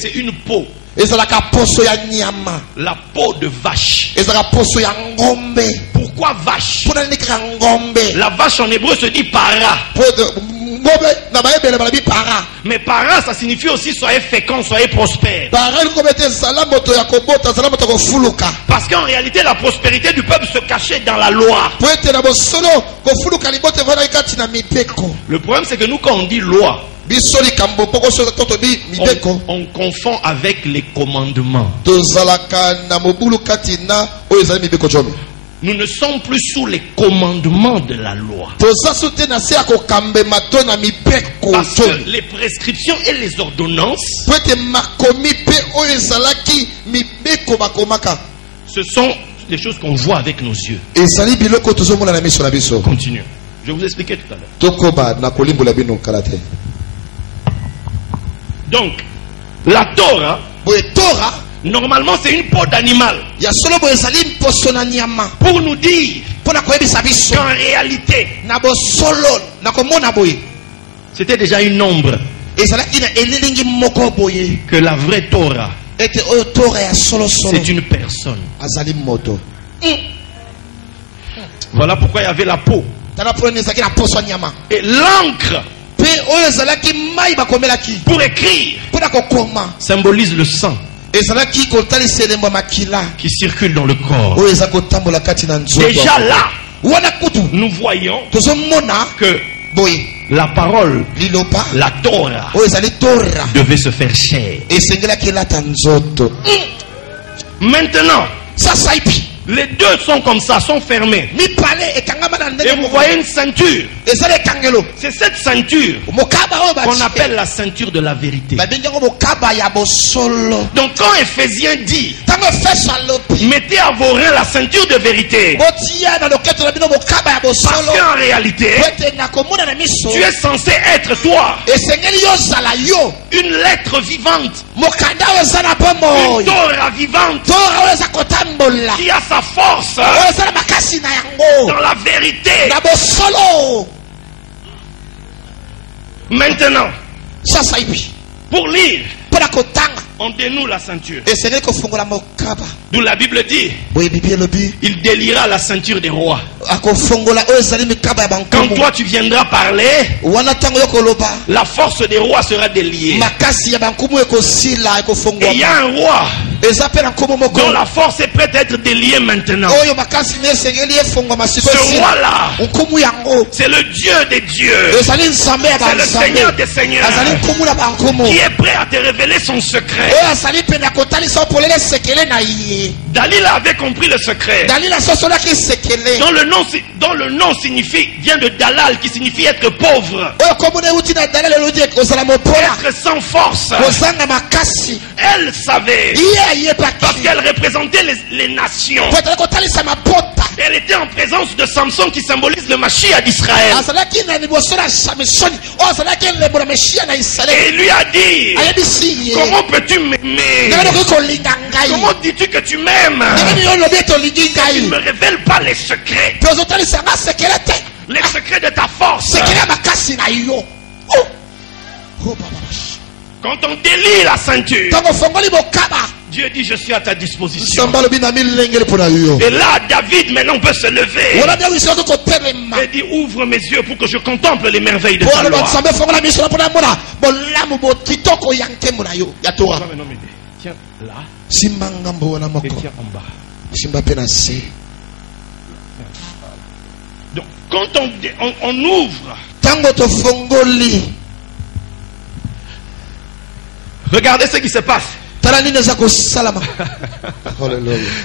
C'est une peau. La peau de vache. Pourquoi vache? La vache en hébreu se dit para. Mais para, ça signifie aussi soyez fécond, soyez prospère. Parce qu'en réalité, la prospérité du peuple se cachait dans la loi. Le problème, c'est que nous, quand on dit loi, on confond avec les commandements. Nous ne sommes plus sous les commandements de la loi. Parce que les prescriptions et les ordonnances, ce sont des choses qu'on voit avec nos yeux. Continue. Je vais vous expliquer tout à l'heure. Donc, la Torah, normalement, c'est une peau d'animal. Pour nous dire qu'en réalité, c'était déjà une ombre. Que la vraie Torah, c'est une personne. Voilà pourquoi il y avait la peau. Et l'encre pour écrire symbolise le sang qui circule dans le corps. Déjà là, nous voyons que la parole, la Torah, devait se faire chair. Maintenant, les deux sont comme ça, sont fermés. Et vous voyez une ceinture. C'est cette ceinture qu'on appelle la ceinture de la vérité. Donc quand Éphésiens dit mettez à vos reins la ceinture de vérité, parce qu'en réalité tu es censé être toi une lettre vivante, une Torah vivante qui a sa force dans la vérité. Maintenant, pour lire, on dénoue la ceinture. D'où la Bible dit il déliera la ceinture des rois. Quand toi tu viendras parler, la force des rois sera déliée. Et il y a un roi dont la force est prête à être déliée maintenant. Ce roi-là, c'est le Dieu des dieux, c'est le Seigneur des seigneurs, qui est prêt à te révéler son secret. Dalila avait compris le secret. Dont le nom vient de Dalal, qui signifie être pauvre, être sans force. Elle savait, parce qu'elle représentait les nations. Elle était en présence de Samson, qui symbolise le Mashiach d'Israël. Et il lui a dit, comment peux-tu m'aimer? Comment dis-tu que tu m'aimes? Il ne me révèle pas les secrets. Les secrets de ta force. Quand on délie la ceinture, Dieu dit je suis à ta disposition. Et là David maintenant peut se lever et dit ouvre mes yeux pour que je contemple les merveilles de ta loi. Tiens là et tiens en bas. Donc quand on ouvre, regardez ce qui se passe.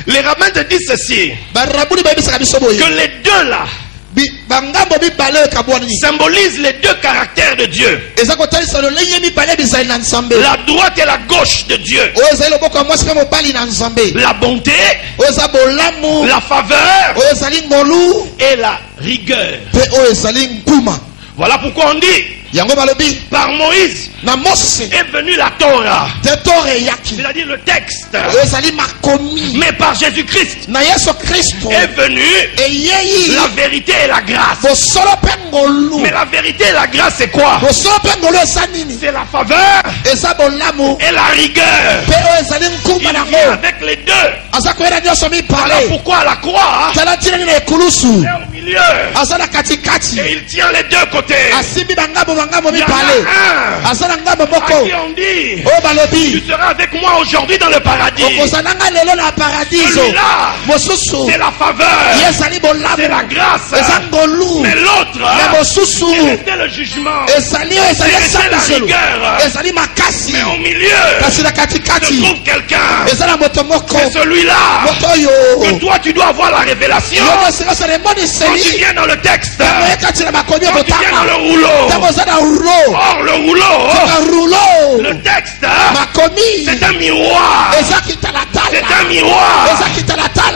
Les rabbins te disent ceci, que les deux là symbolisent les deux caractères de Dieu, la droite et la gauche de Dieu, la bonté, la faveur et la rigueur. Voilà pourquoi on dit par Moïse est venue la Torah, c'est-à-dire le texte. Mais par Jésus-Christ est venue la vérité et la grâce. Mais la vérité et la grâce, c'est quoi? C'est la faveur et la rigueur. Il vient avec les deux. Alors pourquoi à la croix est au milieu et il tient les deux côtés? Il y en a un à qui on dit: tu seras avec moi aujourd'hui dans le paradis. Celui-là, c'est la faveur, c'est la grâce. Mais l'autre, c'est le jugement, c'est la rigueur. Mais au milieu se trouve quelqu'un. C'est celui-là que toi tu dois avoir la révélation. Quand tu viens dans le texte, quand tu viens dans le rouleau. Or le rouleau, le texte, c'est un miroir. C'est un miroir.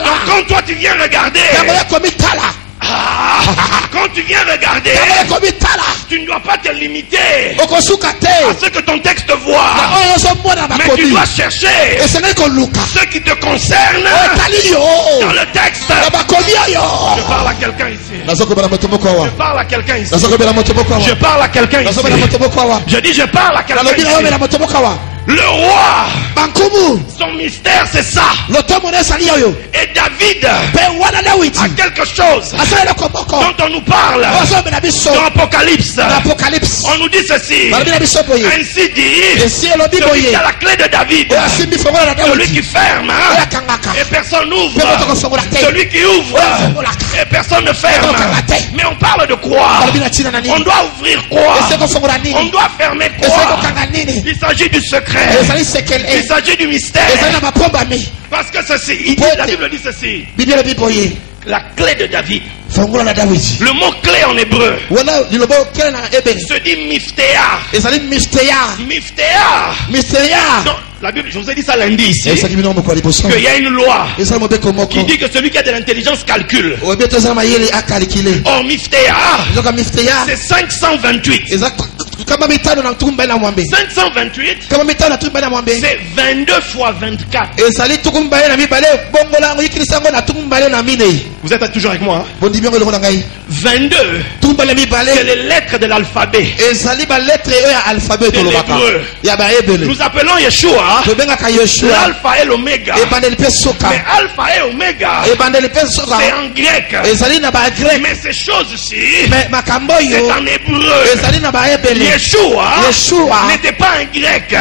Donc quand toi tu viens regarder, quand tu viens regarder, tu ne dois pas te limiter à ce que ton texte voit, mais tu dois chercher ce qui te concerne dans le texte. Je parle à quelqu'un ici. Je parle à quelqu'un ici. Je parle à quelqu'un ici. Je dis je parle à quelqu'un ici. Le roi, son mystère c'est ça. Et David a quelque chose dont on nous parle dans Apocalypse. On nous dit ceci: ainsi dit celui qui a la clé de David, celui qui ferme et personne n'ouvre, celui qui ouvre et personne ne ferme. Mais on parle de quoi? On doit ouvrir quoi? On doit fermer quoi? Il s'agit du secret. Il s'agit du mystère. Parce que ceci, la Bible dit ceci: la clé de David. Le mot clé en hébreu se dit Miftéa. Non, la Bible, je vous ai dit ça lundi ici, qu'il y a une loi qui dit que celui qui a de l'intelligence calcule. Or Miftéa, c'est 528. 528, c'est 22 fois 24. Vous êtes toujours avec moi, hein? 22, c'est les lettres de l'alphabet. Nous appelons Yeshua l'alpha et l'oméga. Mais alpha et oméga, c'est en grec. Mais ces choses-ci, c'est en hébreu. Yeshua n'était pas un grec.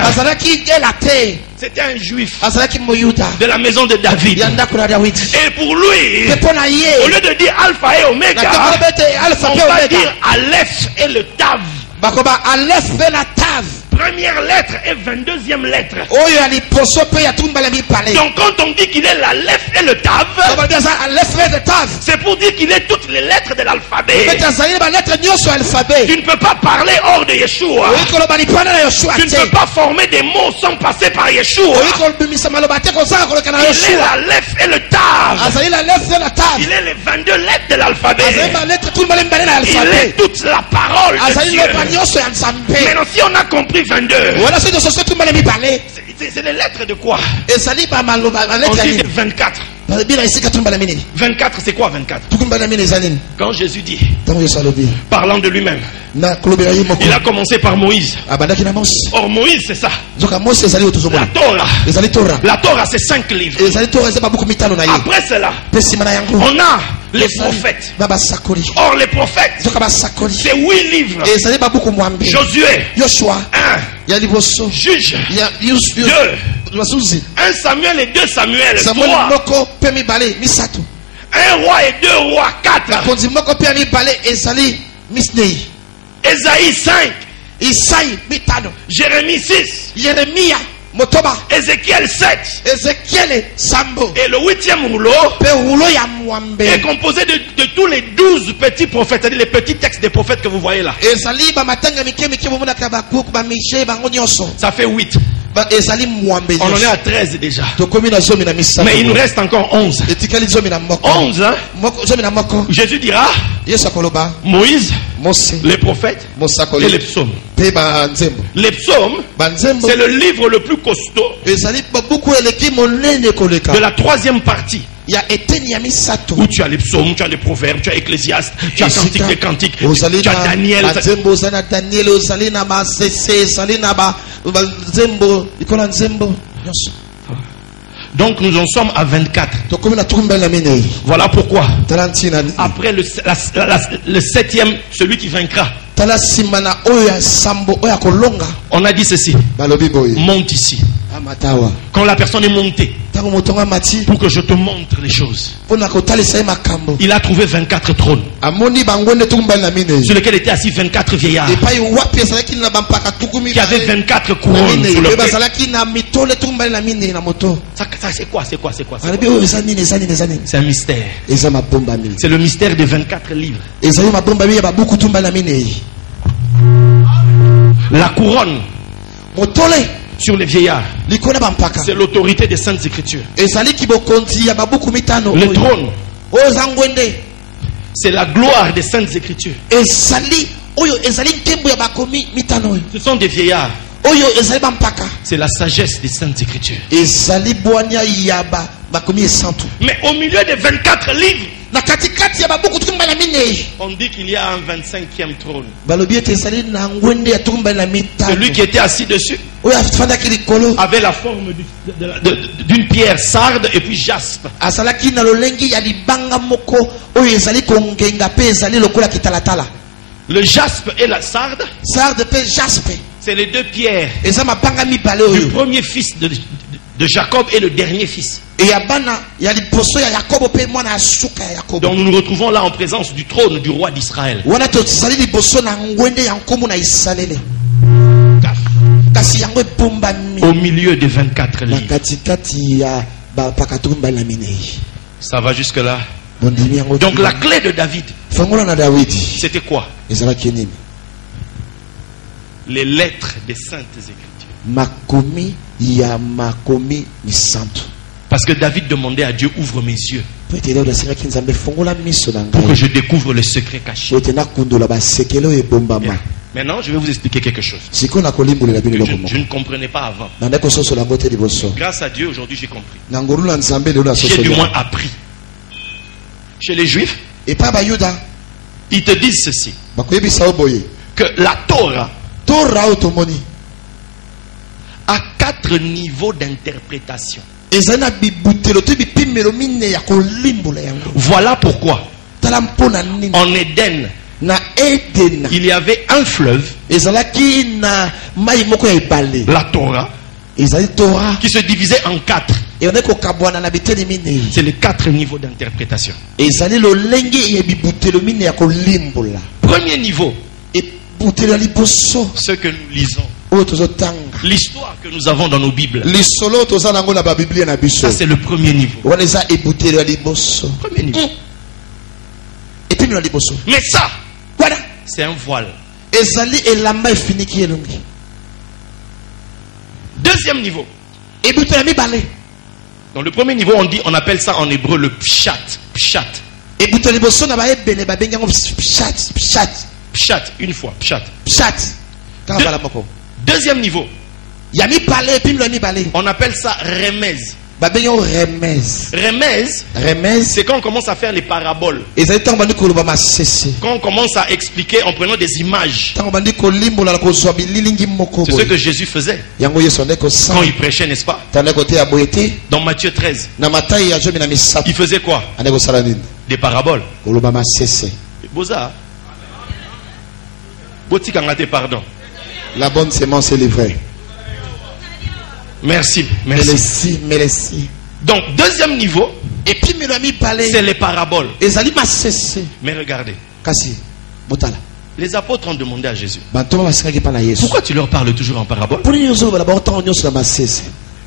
C'était un juif de la maison de David. Et pour lui, au lieu de dire alpha et oméga, on va dire Aleph et le Tav. Première lettre et 22e lettre. Donc quand on dit qu'il est la Aleph et le Tav, c'est pour dire qu'il est toutes les lettres de l'alphabet. Tu ne peux pas parler hors de Yeshua. Tu ne peux pas former des mots sans passer par Yeshua. Il est la Aleph et le Tav. Il est les 22 lettres de l'alphabet. Il est toute la parole de Dieu. Maintenant si on a compris 22, c'est les lettres de quoi? On dit de 24. 24, c'est quoi 24? Quand Jésus dit, parlant de lui-même, il a commencé par Moïse. Or Moïse, c'est ça. La Torah, c'est 5 livres. Après cela, on a les prophètes. Or les prophètes, c'est 8 livres. Josué, 1. Juge, 2. 1 Samuel et 2 Samuel, 3. 1 roi et 2 rois, 4. Esaïe 5. Jérémie 6. Ézéchiel 7. Et le 8e rouleau est composé de tous les 12 petits prophètes, c'est-à-dire les petits textes des prophètes que vous voyez là. Ça fait 8. On en est à 13 déjà. Mais il nous reste encore 11. 11, hein? Jésus dira, Moïse, les prophètes et les psaumes. Les psaumes, c'est le livre le plus costaud de la troisième partie. Où tu as les psaumes, tu as les proverbes, tu as Ecclésiaste, tu as Cantique des Cantiques, tu as Daniel. Donc nous en sommes à 24. Voilà pourquoi après le septième, celui qui vaincra, on a dit ceci: monte ici. Quand la personne est montée, pour que je te montre les choses, il a trouvé 24 trônes sur lesquels étaient assis 24 vieillards qui avaient 24 couronnes sur leur tête. Ça c'est quoi? C'est un mystère. C'est le mystère des 24 livres. La couronne sur les vieillards, c'est l'autorité des saintes écritures. Le trône, c'est la gloire des saintes écritures. Ce sont des vieillards. C'est la sagesse des saintes écritures. Mais au milieu des 24 livres, on dit qu'il y a un 25e trône. Celui qui était assis dessus avait la forme d'une pierre sarde et puis jaspe. Le jaspe et la sarde, c'est les deux pierres du premier fils de Jacob et le dernier fils. Donc nous nous retrouvons là en présence du trône du roi d'Israël. Au milieu des 24 livres. Ça va jusque là. Donc la clé de David, c'était quoi? Les lettres des saintes écritures. Parce que David demandait à Dieu: ouvre mes yeux pour que je découvre le secret caché. Maintenant, je vais vous expliquer quelque chose que je ne comprenais pas avant. Grâce à Dieu, aujourd'hui j'ai compris. J'ai du moins appris. Chez les Juifs, ils te disent ceci: que la Torah a 4 niveaux d'interprétation. Voilà pourquoi en Éden, il y avait un fleuve, la Torah, qui se divisait en 4. C'est les 4 niveaux d'interprétation. Premier niveau, ce que nous lisons, l'histoire que nous avons dans nos Bibles. Ça c'est le premier niveau. Premier niveau. Mais ça, c'est un voile. Deuxième niveau. Dans le premier niveau, on appelle ça en hébreu le pshat. Pshat, une fois, pshat. Deuxième niveau, on appelle ça remez. Remez, c'est quand on commence à faire les paraboles. Quand on commence à expliquer en prenant des images. C'est ce que Jésus faisait quand il prêchait, n'est-ce pas? Dans Matthieu 13, il faisait quoi? Des paraboles. Boza. Pardon. La bonne sémence est livrée. Merci. Donc, deuxième niveau, c'est les paraboles. Mais regardez, les apôtres ont demandé à Jésus: pourquoi tu leur parles toujours en parabole?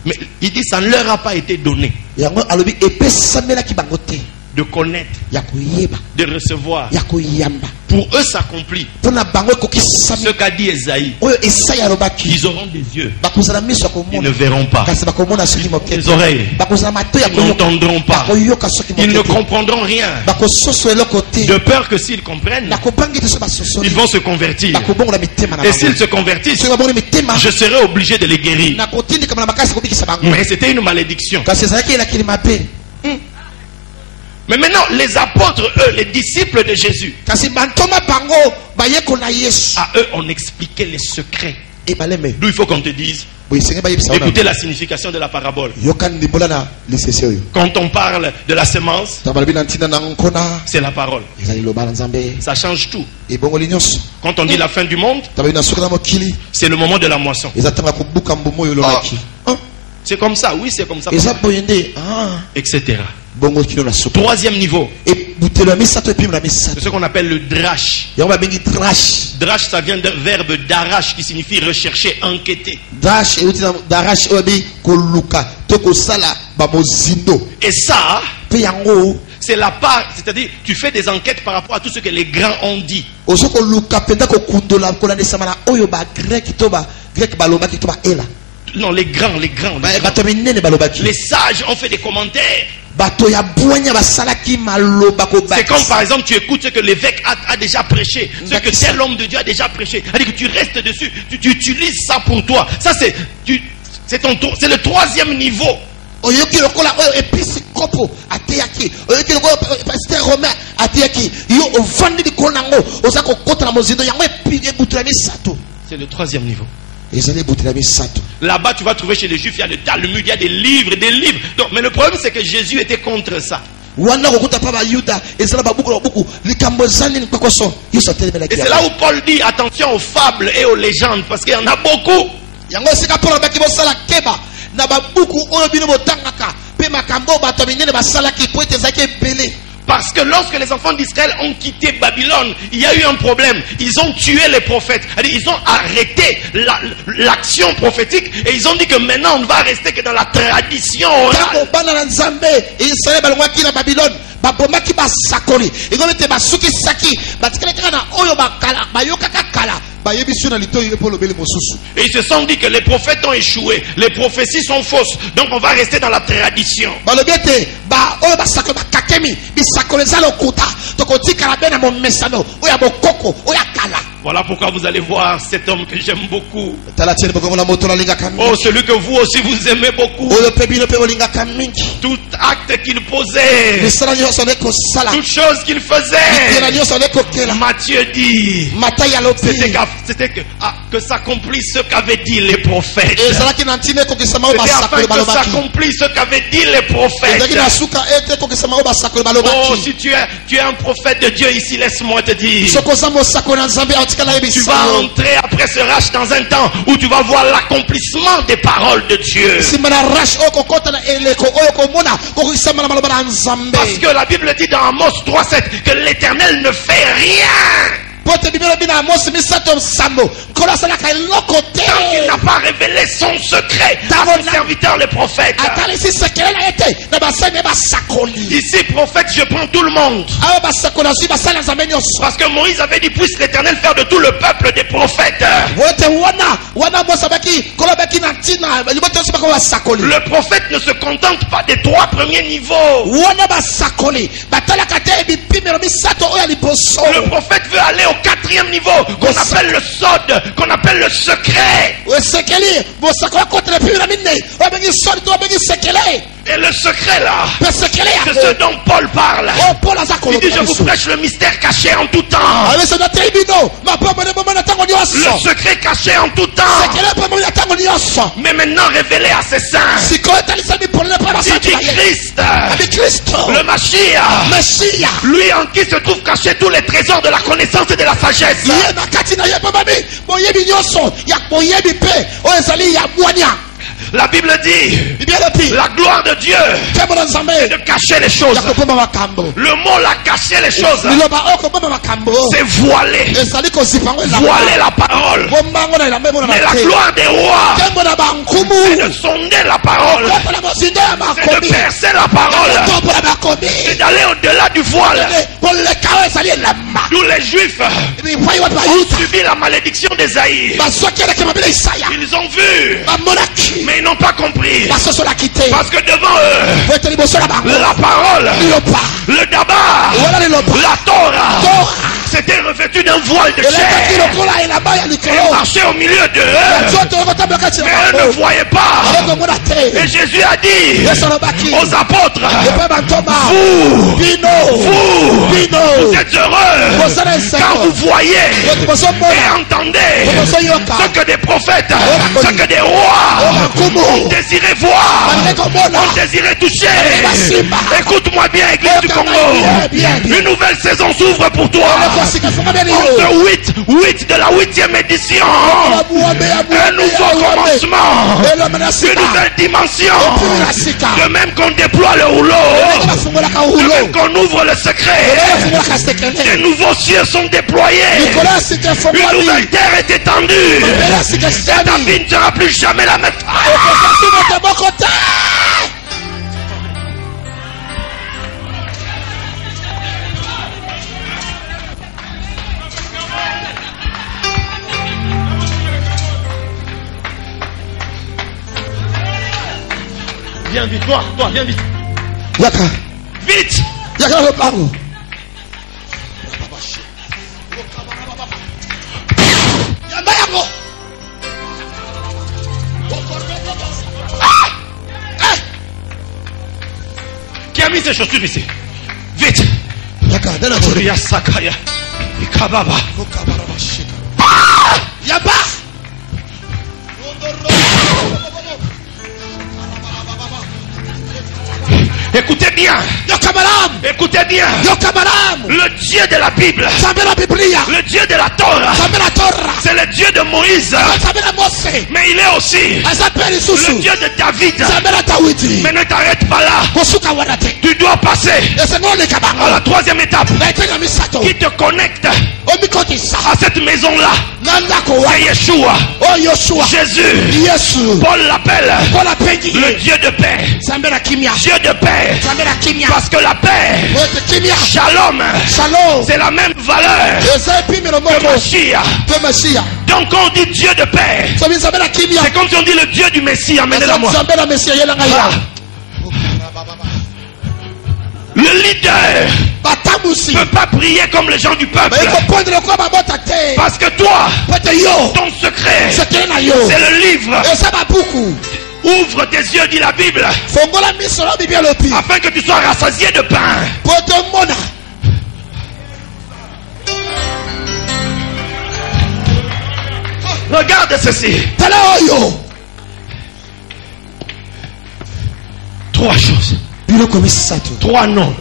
Mais il dit: ça ne leur a pas été donné. de connaître, de recevoir. Pour eux s'accomplit ce qu'a dit Esaïe. Ils auront des yeux, ils ne verront pas. Des oreilles, ils n'entendront pas. Ils ne comprendront rien. De peur que s'ils comprennent, ils vont se convertir. Et s'ils se convertissent, je serai obligé de les guérir. Mais c'était une malédiction. Mais maintenant, les apôtres, eux, les disciples de Jésus, à eux, on expliquait les secrets. D'où il faut qu'on te dise, écoutez la signification de la parabole. Quand on parle de la semence, c'est la parole. Ça change tout. Quand on dit la fin du monde, c'est le moment de la moisson. C'est comme ça, oui, c'est comme ça. Etc. Troisième niveau, c'est ce qu'on appelle le drash. Drash, ça vient d'un verbe d'arrache qui signifie rechercher, enquêter. Et ça, c'est la part, c'est-à-dire tu fais des enquêtes par rapport à tout ce que les grands ont dit. Non, les grands. Les sages ont fait des commentaires. C'est comme par exemple tu écoutes ce que l'évêque a déjà prêché, ce que tel homme de Dieu a déjà prêché. C'est-à-dire que tu restes dessus, tu utilises ça pour toi. Ça c'est le troisième niveau. C'est le troisième niveau. Là-bas, tu vas trouver chez les Juifs, il y a le Talmud, il y a des livres. Donc, mais le problème, c'est que Jésus était contre ça. Et c'est là où Paul dit attention aux fables et aux légendes, parce qu'il y en a beaucoup. Parce que lorsque les enfants d'Israël ont quitté Babylone, il y a eu un problème. Ils ont tué les prophètes. Ils ont arrêté l'action prophétique et ils ont dit que maintenant on ne va rester que dans la tradition orale. Et ils se sont dit que les prophètes ont échoué, les prophéties sont fausses, donc on va rester dans la tradition. Voilà pourquoi vous allez voir cet homme que j'aime beaucoup. Oh, celui que vous aussi vous aimez beaucoup. Tout acte qu'il posait, toute chose qu'il faisait, Matthieu dit, c'était que s'accomplisse ce qu'avaient dit les prophètes. C'était afin que s'accomplisse ce qu'avaient dit les prophètes. Oh, si tu es un prophète de Dieu ici, laisse-moi te dire, tu vas entrer après ce rach dans un temps où tu vas voir l'accomplissement des paroles de Dieu. Parce que la Bible dit dans Amos 3:7 que l'Éternel ne fait rien tant qu'il n'a pas révélé son secret à ses serviteurs les prophètes. Ici prophète, je prends tout le monde. Parce que Moïse avait dit puisse l'Éternel faire de tout le peuple des prophètes. Le prophète ne se contente pas des 3 premiers niveaux. Le prophète veut aller au 4e niveau qu'on appelle le sod, qu'on appelle le secret. Et le secret là, c'est ce dont Paul parle. Il dit je vous prêche le mystère caché en tout temps. Le secret caché en tout temps, mais maintenant révélé à ses saints. Il dit Christ, le Mashiach, lui en qui se trouvent cachés tous les trésors de la connaissance et de la sagesse. La Bible dit, la gloire de Dieu est de cacher les choses. Le mot la cacher les choses, c'est voiler. Voiler la parole. Mais la gloire des rois, c'est de sonder la parole. C'est de percer la parole. C'est d'aller au-delà du voile. D'où les Juifs ont subi la malédiction d'Ésaïe. Ils ont vu, mais ils n'ont pas compris. Parce que devant eux, la parole, le Dabar, la Torah, c'était revêtu d'un voile de chair. Et marchait au milieu d'eux. Mais eux ne voyaient pas. Et Jésus a dit aux apôtres, vous êtes heureux quand vous voyez et entendez ce que des prophètes, ce que des rois ont désiré voir, ont désiré toucher. Écoute-moi bien, Église du Congo. Une nouvelle saison s'ouvre pour toi. En ce 8 de la 8e édition, un nouveau commencement, une nouvelle dimension. De même qu'on déploie le rouleau, de même qu'on ouvre le secret, des nouveaux cieux sont déployés, une nouvelle terre est étendue. Ta vie ne sera plus jamais la même. Viens vite, toi, viens vite. Vite. Qui a mis ses chaussures ici? Vite. Écoutez bien. Écoutez bien. Le Dieu de la Bible, le Dieu de la Torah, c'est le Dieu de Moïse. Mais il est aussi le Dieu de David. Mais ne t'arrête pas là. Tu dois passer à la 3e étape qui te connecte à cette maison-là. C'est Yeshua. Jésus. Paul l'appelle le Dieu de paix. Dieu de paix. Parce que la paix, Shalom, c'est la même valeur que Mashiach. Donc quand on dit Dieu de paix, c'est comme si on dit le Dieu du Messie. Amenez-la-moi. Le leader ne peut pas prier comme les gens du peuple. Parce que toi, ton secret, c'est le livre. Ouvre tes yeux, dit la Bible, afin que tu sois rassasié de pain. Regarde ceci. 3 choses. 3 noms.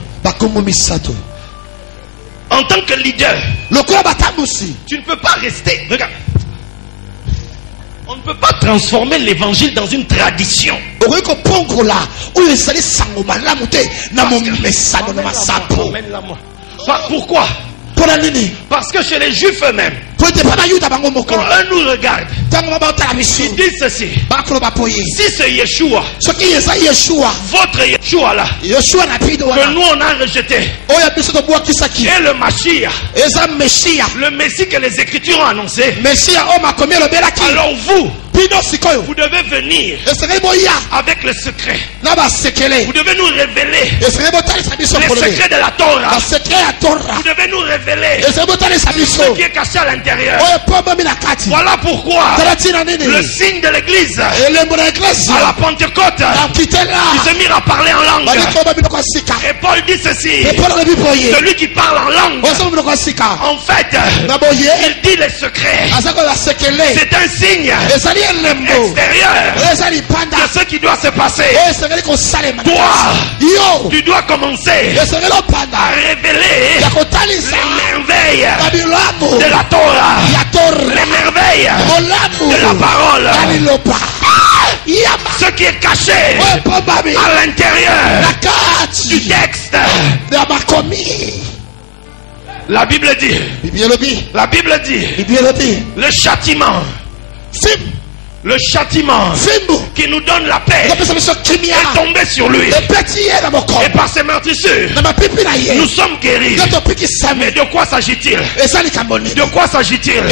En tant que leader, tu ne peux pas rester. Regarde. On ne peut pas transformer l'évangile dans une tradition. Pourquoi? Parce que chez les Juifs eux-mêmes, quand eux nous regardent, ils disent ceci: si c'est Yeshua, votre Yeshua là, que nous on a rejeté, et le Mashiach, le Messie que les Écritures ont annoncé, alors vous devez venir avec le secret. Vous devez nous révéler les secrets de la Torah. Vous devez nous révéler ce qui est caché à l'intérieur. Voilà pourquoi le signe de l'église à la Pentecôte, ils se mirent à parler en langue. Et Paul dit ceci: celui qui parle en langue, en fait, il dit les secrets. C'est un signe extérieur de ce qui doit se passer. Toi, tu dois commencer à révéler les merveilles de la Torah, les merveilles de la parole. ce qui est caché à l'intérieur du texte. La Bible dit le châtiment qui nous donne la paix est tombé sur lui. Et par ses meurtrissures, nous sommes guéris. Mais de quoi s'agit-il? De quoi s'agit-il?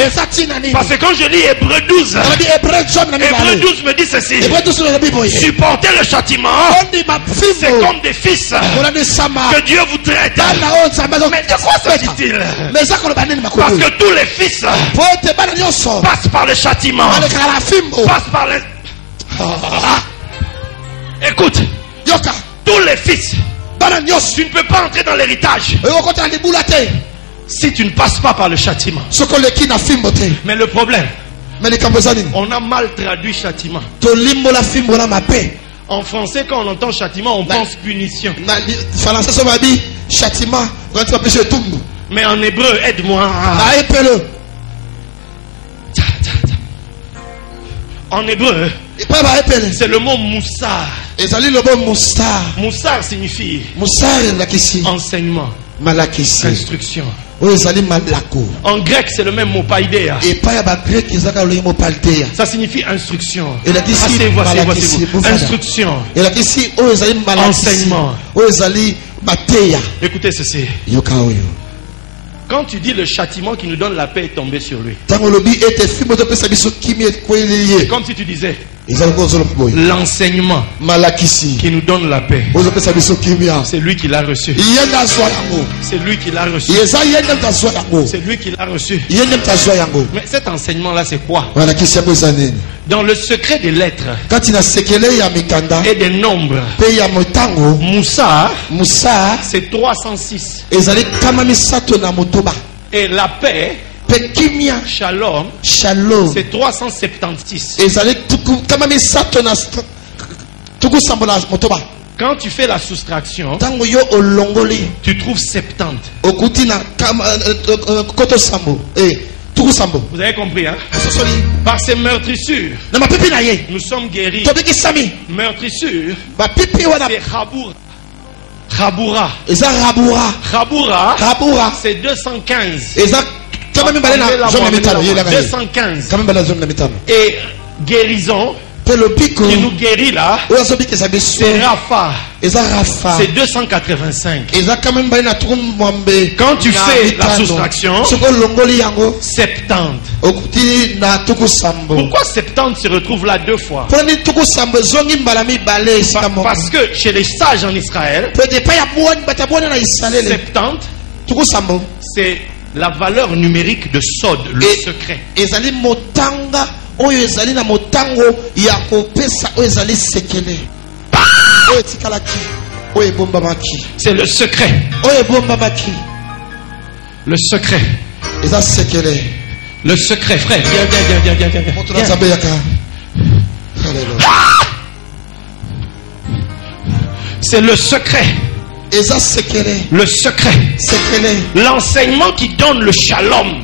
Parce que quand je lis Hébreux 12, Hébreux 12 me dit ceci: supporter le châtiment, c'est comme des fils que Dieu vous traite. Mais de quoi s'agit-il? Parce que tous les fils passent par le châtiment, passe par les... Écoute, tous les fils, tu ne peux pas entrer dans l'héritage si tu ne passes pas par le châtiment. Mais le problème, on a mal traduit châtiment. En français, quand on entend châtiment, on pense punition. Mais en hébreu, aide-moi. En hébreu, c'est le mot moussar. Moussar signifie enseignement, instruction. En grec, c'est le même mot païdéa. Ça signifie instruction. Asseyez-vous. Instruction. Enseignement. Écoutez ceci. Quand tu dis le châtiment qui nous donne la paix est tombé sur lui, comme si tu disais l'enseignement qui nous donne la paix, c'est lui qui l'a reçu. C'est lui qui l'a reçu. C'est lui qui l'a reçu. Mais cet enseignement-là, c'est quoi? Dans le secret des lettres et des nombres, Moussa, c'est 306. Et la paix, Shalom, c'est 376. Quand tu fais la soustraction, tu trouves 70. Vous avez compris, hein? Par ces meurtrissures, nous sommes guéris. Meurtrissures, c'est Raboura. Raboura, c'est 215. 215. Et guérison, qui nous guérit là, c'est Rapha. C'est 285. Quand tu fais la soustraction, 70. Pourquoi 70 se retrouve là deux fois? Parce que chez les sages en Israël, 70, c'est la valeur numérique de Sod, le secret. C'est le secret. Le secret. Le secret, frère. Viens. C'est le secret. Le secret. L'enseignement qui donne le shalom.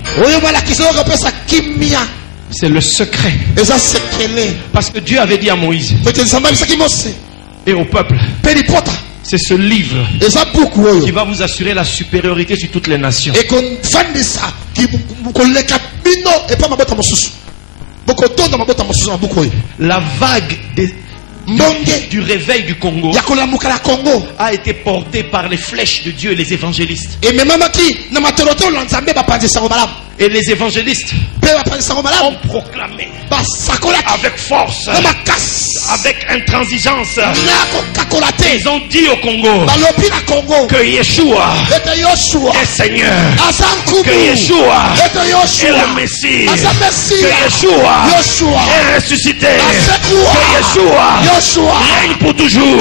C'est le secret. Parce que Dieu avait dit à Moïse et au peuple, c'est ce livre qui va vous assurer la supériorité sur toutes les nations. La vague du réveil du Congo a été portée par les flèches de Dieu et les évangélistes. Et les évangélistes ont proclamé avec force, avec intransigeance. Ils ont dit au Congo que Yeshua est Seigneur, que Yeshua est le Messie, que Yeshua est ressuscité, que Yeshua règne pour toujours.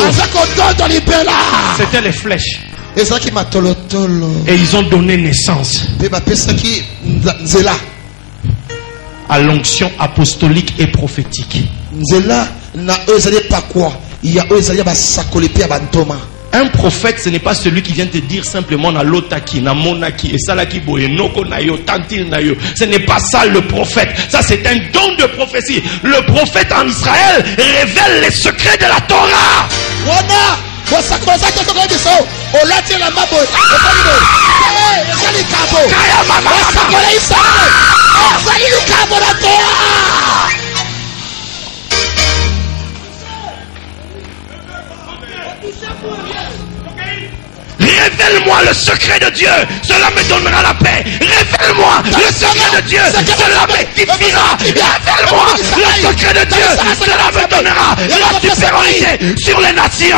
C'était les flèches. Et ils ont donné naissance à l'onction apostolique et prophétique. Un prophète, ce n'est pas celui qui vient te dire simplement na lotaki, na monaki, et ça là qui boye, noko na yo, tantil na yo. Ce n'est pas ça le prophète. Ça c'est un don de prophétie. Le prophète en Israël révèle les secrets de la Torah. Révèle-moi le secret de Dieu, cela me donnera la paix. Révèle-moi le secret de Dieu, cela m'édifiera. Révèle-moi le secret de Dieu, cela me donnera la supériorité sur les nations.